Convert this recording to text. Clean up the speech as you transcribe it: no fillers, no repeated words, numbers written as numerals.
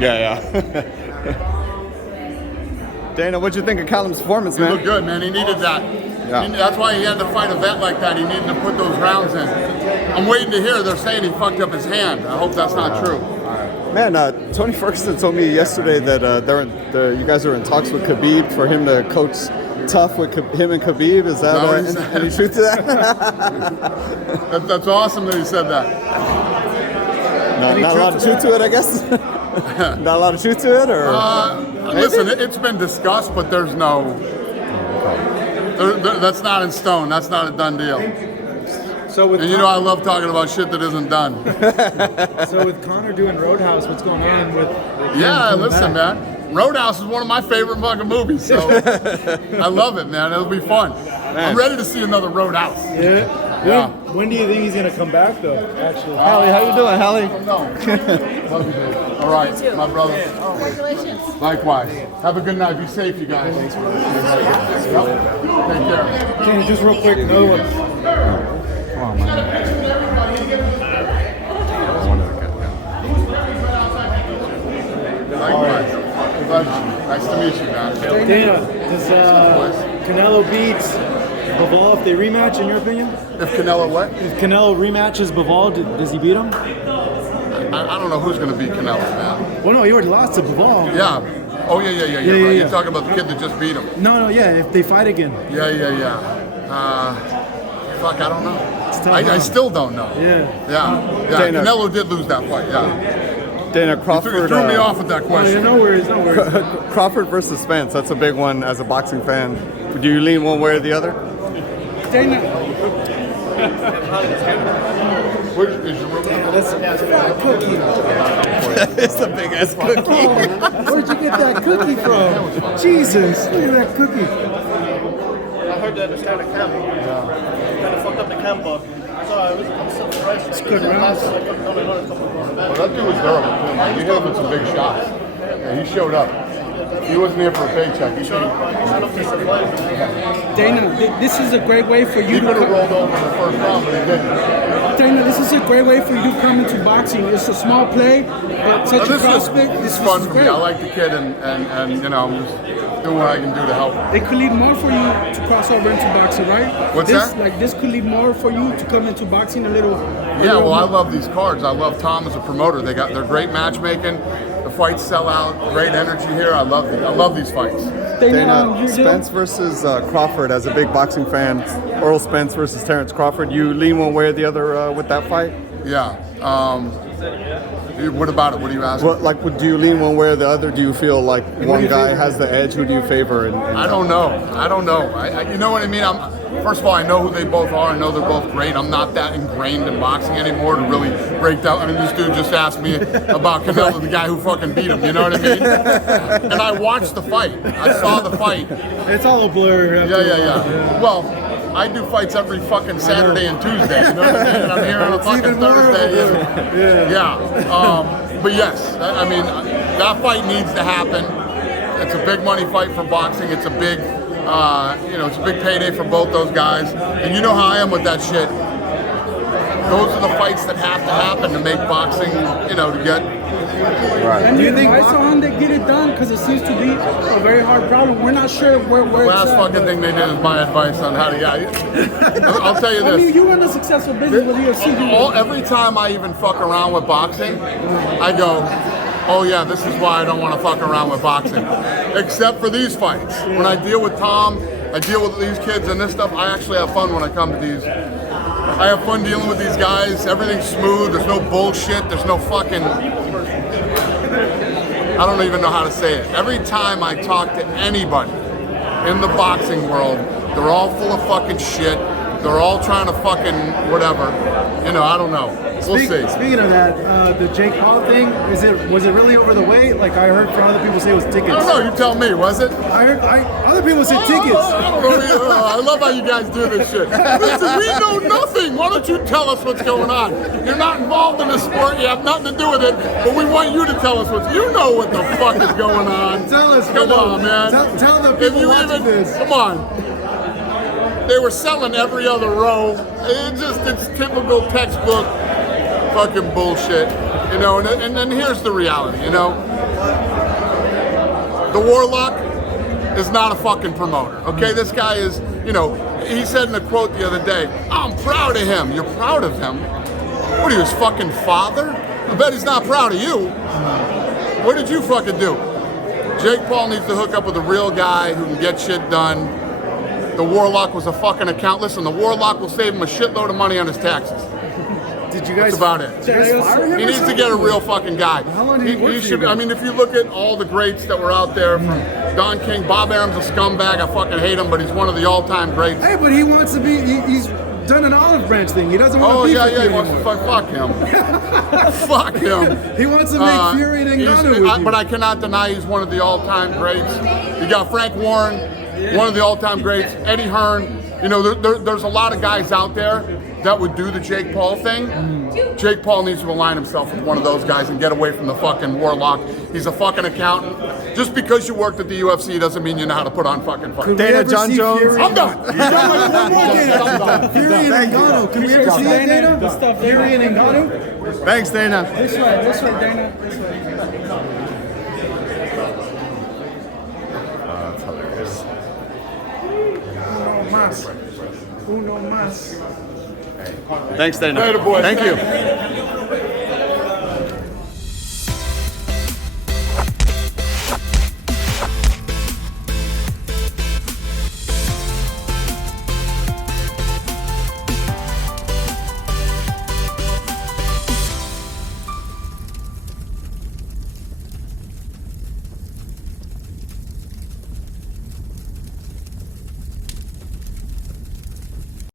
Yeah. Dana, what'd you think of Callum's performance, man? He looked good, man. He needed that. Yeah. That's why he had to fight a vet like that. He needed to put those rounds in. I'm waiting to hear. They're saying he fucked up his hand. I hope that's not true. Man, Tony Ferguson told me yesterday that you guys are in talks with Khabib for him to coach TUF with him and Khabib. Is that any truth to that? That's awesome that he said that. Not a lot of truth to it, I guess. Not a lot of truth to it, or listen, it's been discussed, but there's no. That's not in stone. That's not a done deal. So with and you know I love talking about shit that isn't done. So with Conor doing Roadhouse, what's going on with yeah, listen, man. Roadhouse is one of my favorite fucking movies, so I love it, man. It'll be fun. Man. I'm ready to see another Roadhouse. Yeah. When do you think he's gonna come back, though? Actually, Hallie, how you doing, Hallie? No. Love you, baby. All right, my brother. Congratulations. Likewise. Have a good night. Be safe, you guys. Thanks, brother. Take care. Kenny, just real quick, though. Come on, man. Likewise. Nice to meet you, man. Dana, does Canelo beat Bivol if they rematch, in your opinion? If Canelo what? If Canelo rematches Bivol, does he beat him? I don't know who's going to beat Canelo, man. Well, no, he already lost to Bivol. Yeah. Oh, yeah. Right. You're talking about the kid that just beat him. No, if they fight again. Yeah. Fuck, I don't know. I still don't know. Yeah. Dana, Canelo did lose that fight, yeah. Dana, Crawford You threw me off with that question. No worries. Crawford versus Spence, that's a big one as a boxing fan. Do you lean one way or the other? Dana. Which is your That's a cookie. It's a big ass cookie. Where'd you get that cookie from? Jesus, look at that cookie. I heard that it's kind of camp. Kind of fucked up the camp, but so I'm still surprised. It's good rounds. Well, that dude was durable too, man. You hit him with some big shots. Yeah, he showed up. He wasn't here for a paycheck. He showed up. Dana, this is a great way for you He to could have rolled over in the first round, but he didn't. Dana, this is a great way for you to come into boxing. It's a small play, but such a prospect. This is fun for me. I like the kid, and you know, I'm just doing what I can do to help. It could lead more for you to cross over into boxing, right? What's this, that? Like this could lead more for you to come into boxing a little. Yeah, well, I love these cards. I love Tom as a promoter. They're great matchmaking. The fights sell out. Great energy here. I love these fights. Dana, Spence versus Crawford, as a big boxing fan, Errol Spence versus Terence Crawford, you lean one way or the other with that fight? Yeah. What about it? What are you asking? Well, do you lean one way or the other? Do you feel like one guy has the edge? Who do you favor? I don't know. You know what I mean? First of all, I know who they both are. I know they're both great. I'm not that ingrained in boxing anymore to really break down. I mean, this dude just asked me about Canelo, the guy who fucking beat him. You know what I mean? And I watched the fight. I saw the fight. It's all a blur. Yeah. Well, I do fights every fucking Saturday and Tuesday. You know what I mean? And I'm here on a fucking Thursday. But yes, I mean, that fight needs to happen. It's a big money fight for boxing. It's a big, it's a big payday for both those guys. And you know how I am with that shit. Those are the fights that have to happen to make boxing, to get. Right. And do you think why someone they get it done? Because it seems to be a very hard problem. We're not sure where the last fucking thing they did is my advice on how to. I'll tell you this. I mean, you run a successful business with UFC. Every time I even fuck around with boxing, I go, oh yeah, this is why I don't want to fuck around with boxing. Except for these fights. When I deal with Tom, I deal with these kids and this stuff, I actually have fun when I come to these. I have fun dealing with these guys. Everything's smooth. There's no bullshit. There's no fucking. I don't even know how to say it. Every time I talk to anybody in the boxing world, they're all full of fucking shit. They're all trying to fucking whatever. I don't know. We'll see. Speaking of that, the Jake Paul thing, was it really over the weight? Like I heard from other people say it was tickets. I don't know. You tell me. Was it? I heard other people said tickets. I don't know. I love how you guys do this shit. Listen, we know nothing. Why don't you tell us what's going on? You're not involved in the sport. You have nothing to do with it. But we want you to tell us what you know what the fuck is going on. Tell us. Come on, man. Tell the people watching this. Come on. They were selling every other row. It's typical textbook fucking bullshit, and then here's the reality, The Warlock is not a fucking promoter, okay? This guy is, you know, he said in a quote the other day, I'm proud of him. You're proud of him? What are you, his fucking father? I bet he's not proud of you. What did you fucking do? Jake Paul needs to hook up with a real guy who can get shit done. The Warlock was a fucking account. Listen, the Warlock will save him a shitload of money on his taxes. Did you guys? That's about it. Did you guys fire him He or needs to something? get a real fucking guy. How long did he work for you should, I guys? mean, if you look at all the greats that were out there, from Don King, Bob Arum's a scumbag. I fucking hate him, but he's one of the all-time greats. Hey, but he wants to be. He's done an olive branch thing. He doesn't want Oh to be. yeah, with yeah. you He wants to anymore. fuck him. Fuck him. He wants to make Fury and Ngannou with you. But I cannot deny he's one of the all-time greats. You got Frank Warren, one of the all-time greats. Eddie Hearn. You know, there's a lot of guys out there that would do the Jake Paul thing. Jake Paul needs to align himself with one of those guys and get away from the fucking Warlock. He's a fucking accountant. Just because you worked at the UFC doesn't mean you know how to put on fucking fights. Could we Dana, ever John see Jones. Fury I'm done. One more, Dana. Fury and Ngannou. Can we ever see that, Dana? Good stuff, Fury and Dana. Ngannou. Thanks, Dana. This way, Dana. This way. That's hilarious. Uno más. Uno más. Thanks, Dana. Later, boys. Thank you.